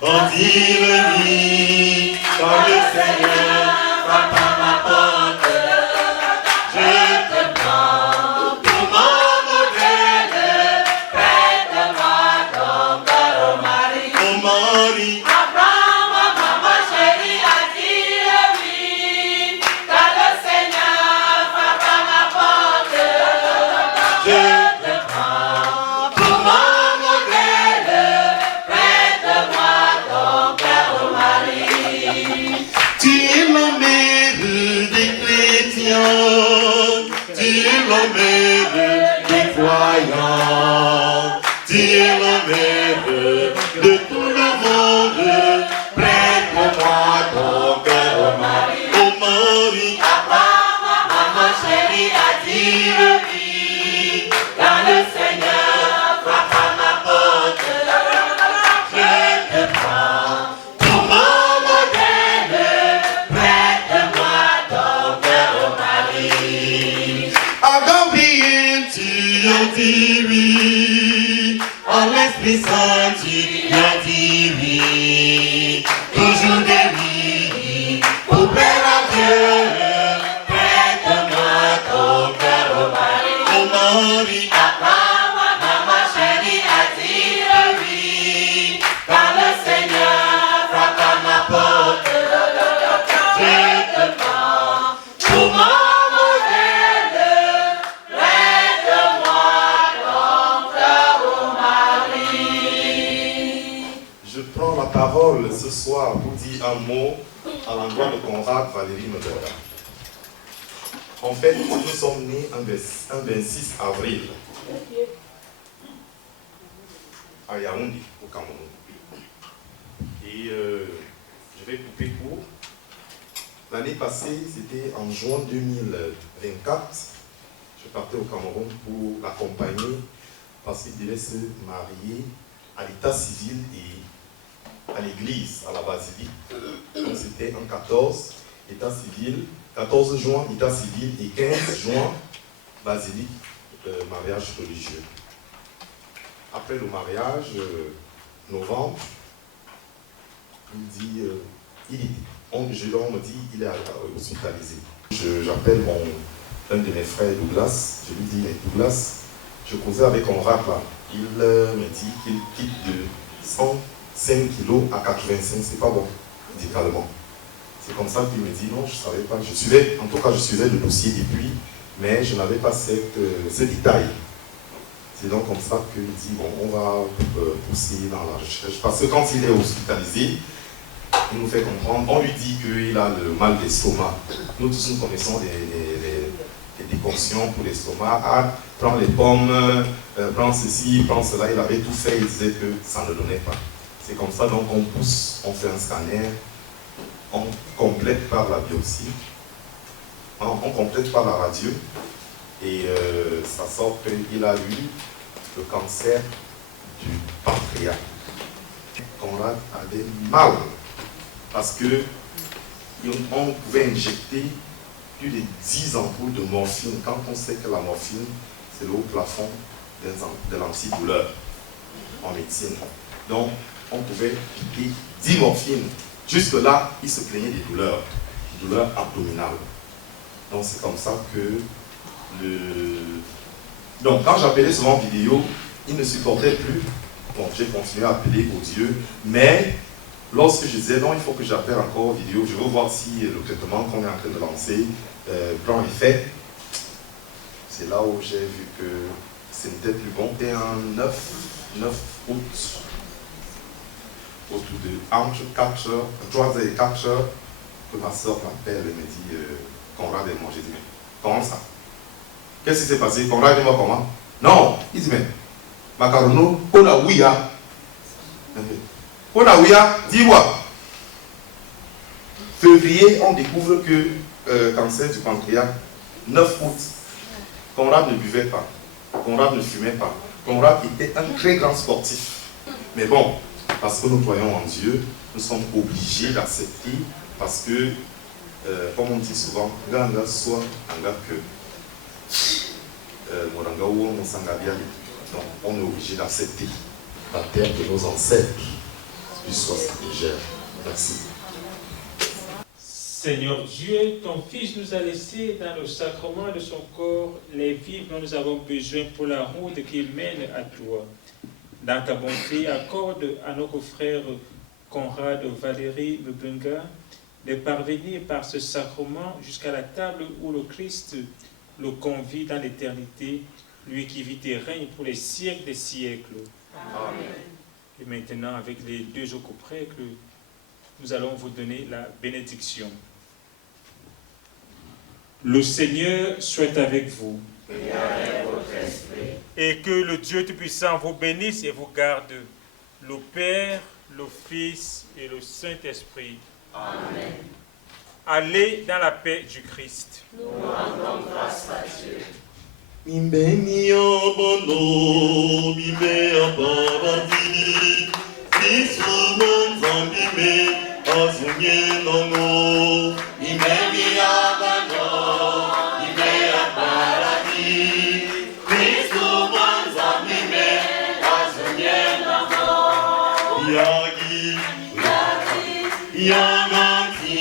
On dit le oui, quand le Seigneur frappe à ma porte, je te prends pour mon modèle, prête-moi ton cœur au mari. Au mari. Apprends ma maman chérie à dire oui, quand le Seigneur frappe à ma porte, je te prends pour mon modèle, prête-moi ton cœur au mari. Tu es la mère des chrétiens, tu es la mère des croyants, tu es la mère de tout le monde. Prête-moi ton cœur au mari. Au mari. Apprends maman chérie à dire oui, quand le Seigneur frappe à ma porte, je te prends pour mon modèle, prête-moi ton cœur au mari. À Gabriel, tu as dit oui, en l'Esprit Saint, tu as dit oui, toujours des oui, pour plaire à Dieu, prête-moi ton cœur au mari. Au mari. Apprends-moi, maman chérie, à dire oui, quand le Seigneur frappe à ma porte, je te prends pour mon modèle, prête-moi ton cœur au mari. Je prends la parole ce soir pour dire un mot à l'endroit de Conrad Valérie Medera. En fait, nous sommes nés un 26 avril à Yaoundé, au Cameroun. Et je vais couper court. L'année passée, c'était en juin 2024. Je partais au Cameroun pour l'accompagner parce qu'il devait se marier à l'état civil et à l'église, à la basilique. Donc c'était en 14, état civil, 14 juin, état civil et 15 juin, basilique, mariage religieux. Après le mariage, novembre, il dit, on me dit il est hospitalisé. J'appelle un de mes frères, Douglas, je lui dis, mais Douglas, je causais avec Conrad là, il me dit qu'il quitte de 105 kilos à 85, c'est pas bon, médicalement. C'est comme ça qu'il me dit, non, je ne savais pas, en tout cas je suivais le dossier depuis, mais je n'avais pas ce détail. C'est donc comme ça qu'il dit, bon, on va pousser dans la recherche. Parce que quand il est hospitalisé, il nous fait comprendre, on lui dit qu'il a le mal d'estomac. Nous tous nous connaissons des décoctions pour l'estomac. Ah, prends les pommes, prends ceci, prends cela. Il avait tout fait, il disait que ça ne donnait pas. C'est comme ça, donc on pousse, on fait un scanner, on complète par la biopsie, on complète par la radio, et ça sort qu'il a eu le cancer du pancréas. Conrad avait mal parce que on pouvait injecter plus de 10 ampoules de morphine quand on sait que la morphine c'est le haut plafond de l'antidouleur en médecine. Donc on pouvait piquer 10 morphines. Jusque là, il se plaignait des douleurs abdominales. Donc c'est comme ça que donc quand j'appelais souvent en vidéo, il ne supportait plus. Bon, j'ai continué à appeler au Dieu, mais lorsque je disais non, il faut que j'appelle encore vidéo, je veux voir si le traitement qu'on est en train de lancer prend effet. C'est là où j'ai vu que ce n'était plus bon. C'était un 9 août, autour de entre 4 heures, 3 et 4 heures, que ma soeur m'appelle et me dit Conrad est mort. J'ai dit mais comment ça? Qu'est-ce qui s'est passé? Conrad est mort comment? Non, il dit mais Macarono, Konawia. Konawia, dis-moi. Février, on découvre que cancer du pancréas, 9 août. Conrad ne buvait pas. Conrad ne fumait pas. Conrad était un très grand sportif. Mais bon, parce que nous croyons en Dieu, nous sommes obligés d'accepter parce que, comme on dit souvent, Ganga soit Ganga que. Donc, on est obligé d'accepter la terre de nos ancêtres. puisse soit légère. Merci. Seigneur Dieu, ton Fils nous a laissé dans le sacrement de son corps les vivres dont nous avons besoin pour la route qui mène à toi. Dans ta bonté, accorde à nos frères Conrad, Valérie, Mbunga de parvenir par ce sacrement jusqu'à la table où le Christ le convie dans l'éternité, lui qui vit et règne pour les siècles des siècles. Amen. Et maintenant, avec les deux autres prêtres, nous allons vous donner la bénédiction. Le Seigneur soit avec vous. Et avec votre esprit. Et que le Dieu Tout-Puissant vous bénisse et vous garde, le Père, le Fils et le Saint-Esprit. Amen. Allez dans la paix du Christ. Nous rendons grâce à Dieu. Mimbeni abono, mime ababadi, Isuman zambime, azunye nono. Mimbeni abono, mime ababadi, Isuman zambime, azunye nono. Yagi, Yagati,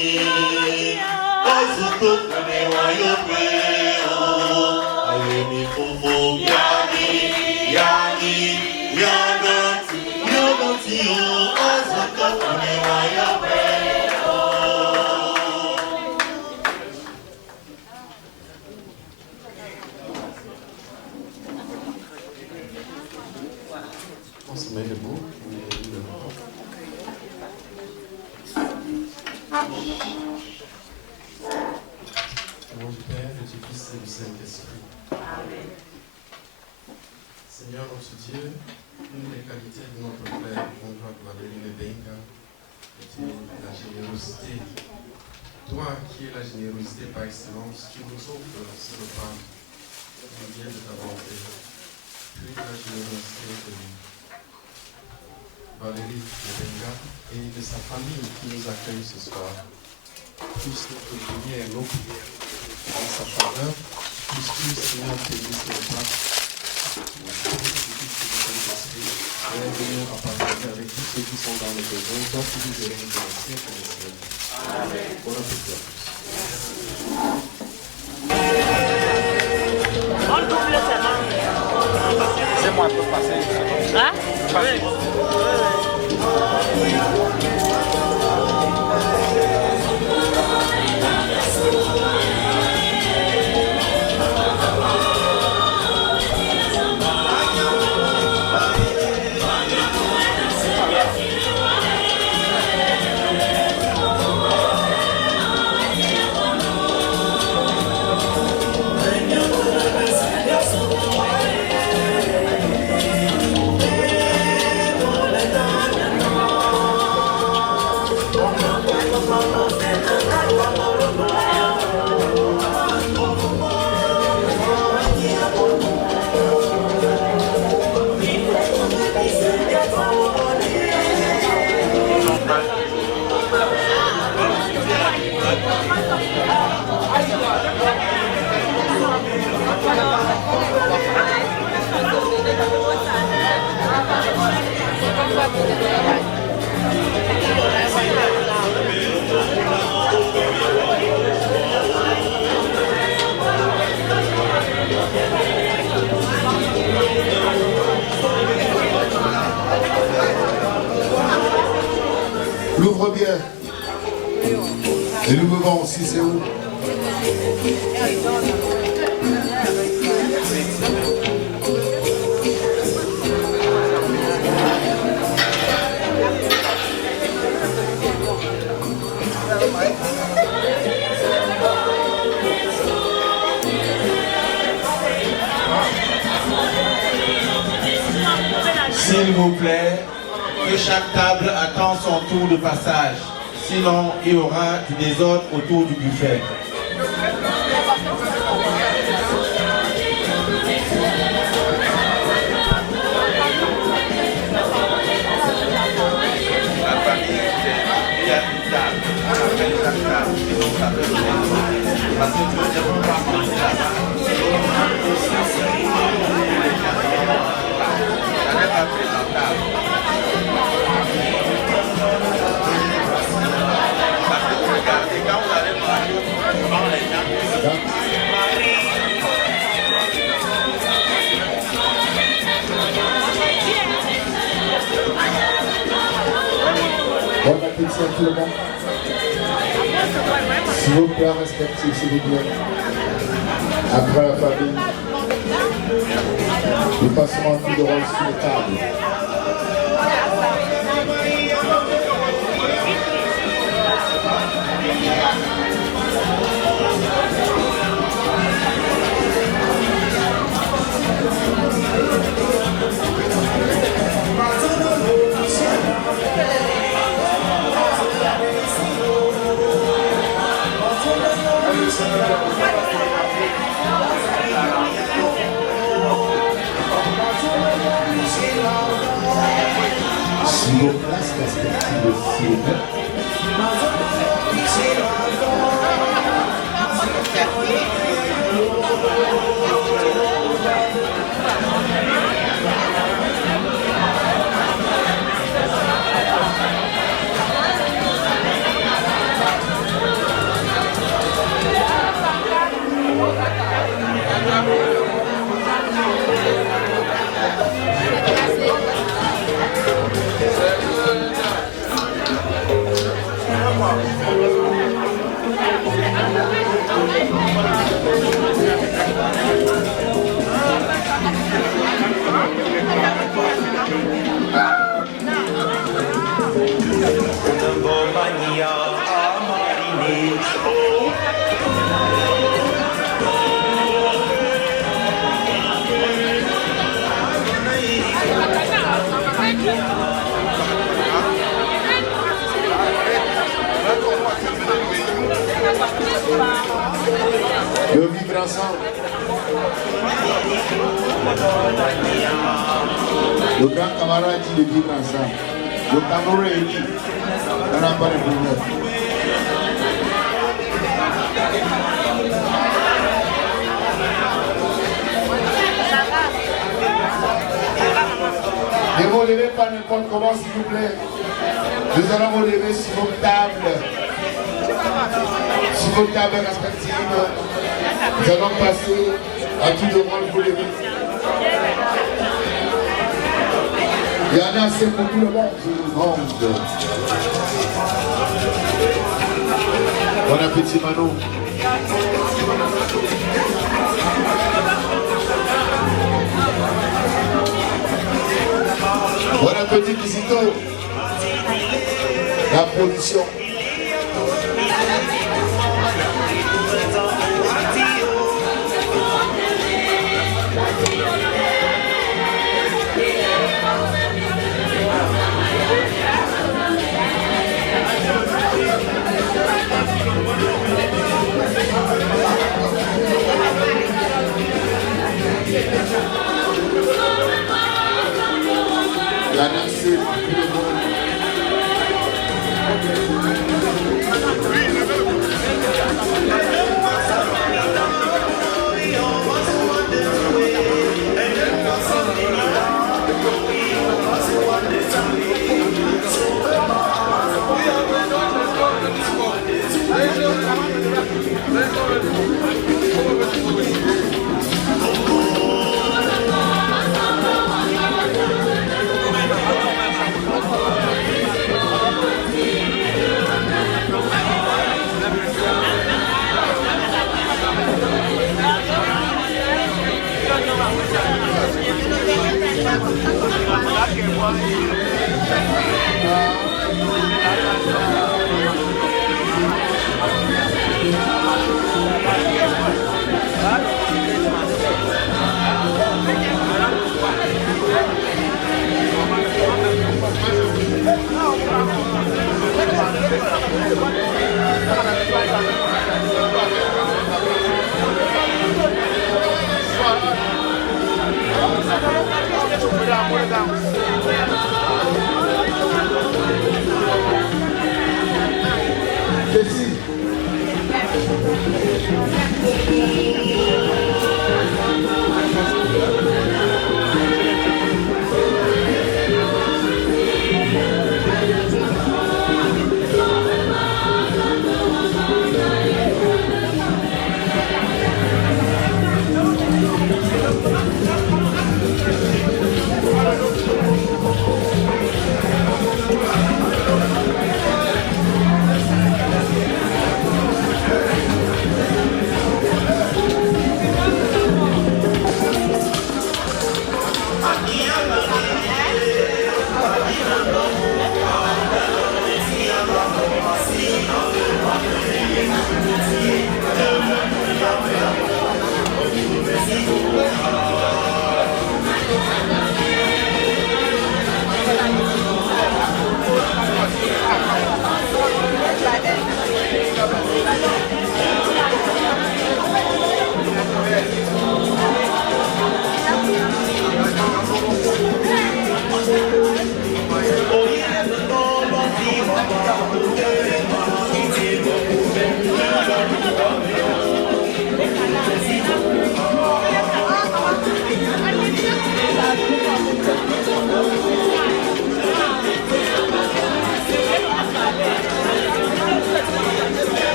Azuto kone wayokwe. On se met debout. Au nom du Père, et du Fils et du Saint-Esprit. Amen. Seigneur notre Dieu, une des qualités de notre frère Conrad Valérie Mbunga était la générosité. Toi qui es la générosité par excellence, tu nous offres ce repas qui vient de ta bonté. Puis la générosité de Valérie Mbunga et de sa famille qui nous accueille ce soir. Puisse notre prière, nos prières en sa faveur, puisse-tu, Seigneur, bénir ce repas. Venir à partager avec tous ceux qui sont dans le besoin, toi qui nous règnes dans le ciel et le ciel. Amen. Bon appétit à tous. On double sa main. C'est moi, je peux passer. Hein? L'ouvre bien. Et nous buvons aussi, c'est où? S'il vous plaît, que chaque table attend son tour de passage. Sinon, il y aura du désordre autour du buffet. La famille, il y a une table. On appelle chaque table. Sinon, ça peut être. Parce que nous devons pas manger là-bas. J'avais pas pris la table. Bon appétit à tout le monde. S'il vous plaît, respectez, s'il vous plaît. Après la famille, nous passerons un coup de rôle sur les tables. Sur vos places respectives, s'il vous plaît. De vivre ensemble. Le grand camarade dit de vivre ensemble. Le Cameroun est uni. On n'a pas de problème. Ne vous levez pas n'importe comment, s'il vous plaît. Nous allons vous lever sur vos tables. Sur vos tables respectives. Nous allons passer à tout le monde vous lever. Il y en a assez pour tout le monde. Bon appétit, Manon. Bon appétit, Kisito. La production. La nation, tout le monde.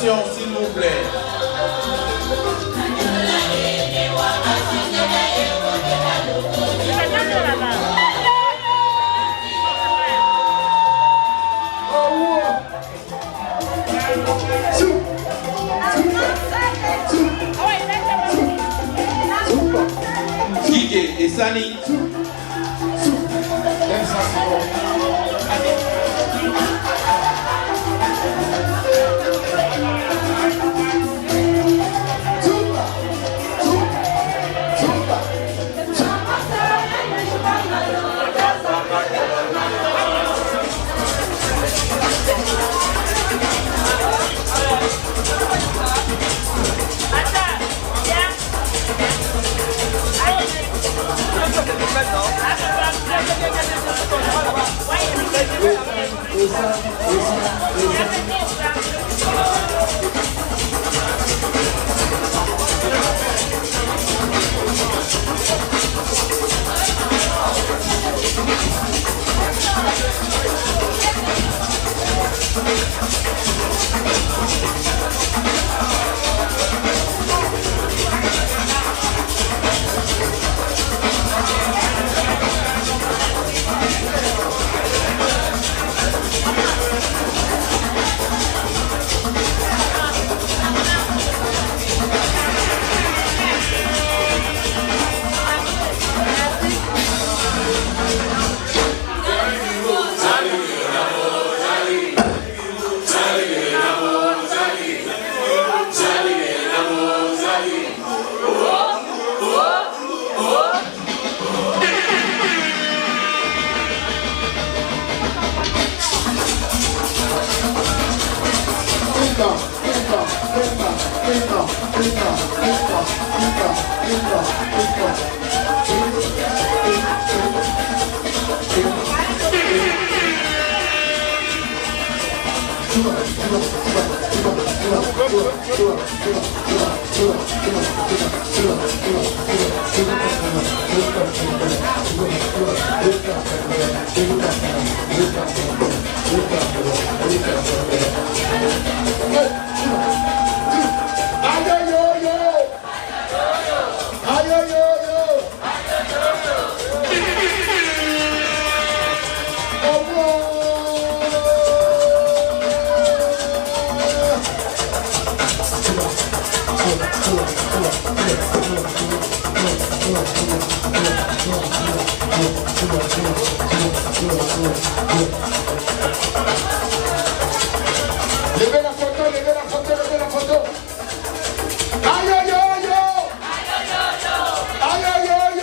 Attention, s'il vous plaît. Kike et Sani. Levez la photo, levez la photo, levez la photo. Aïe aïe aïe aïe aïe aïe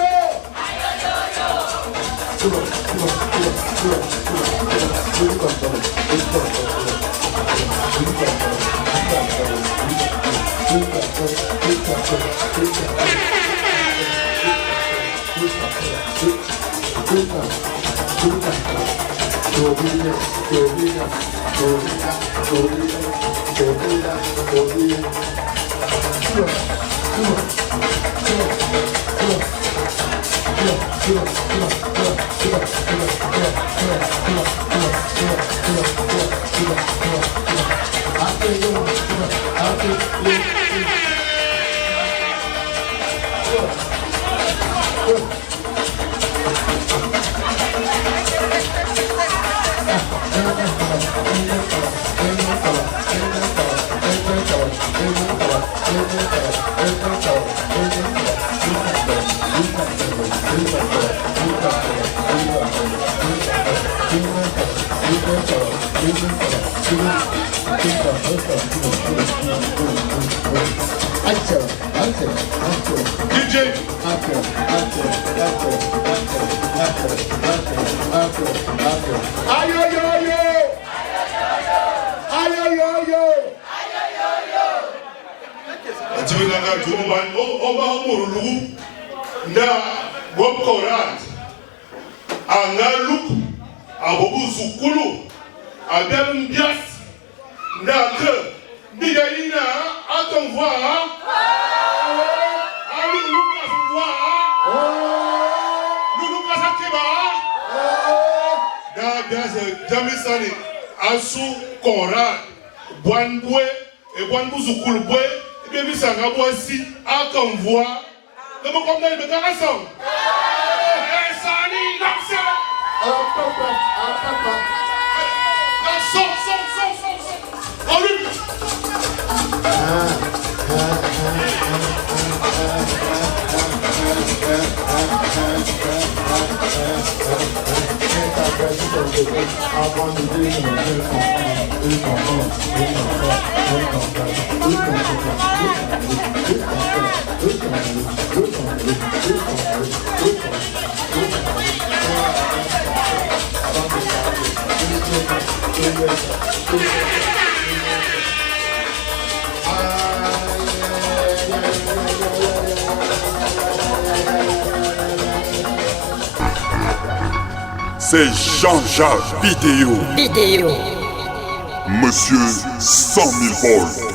Et bon, vous vous coulez, et bien, vous savez, vous aussi, à comme voix, de mon compagnon de Carason. Et ça, il a fait. Sors. En lui. C'est Jean-Jacques Vidéo. Monsieur 100 000 volts.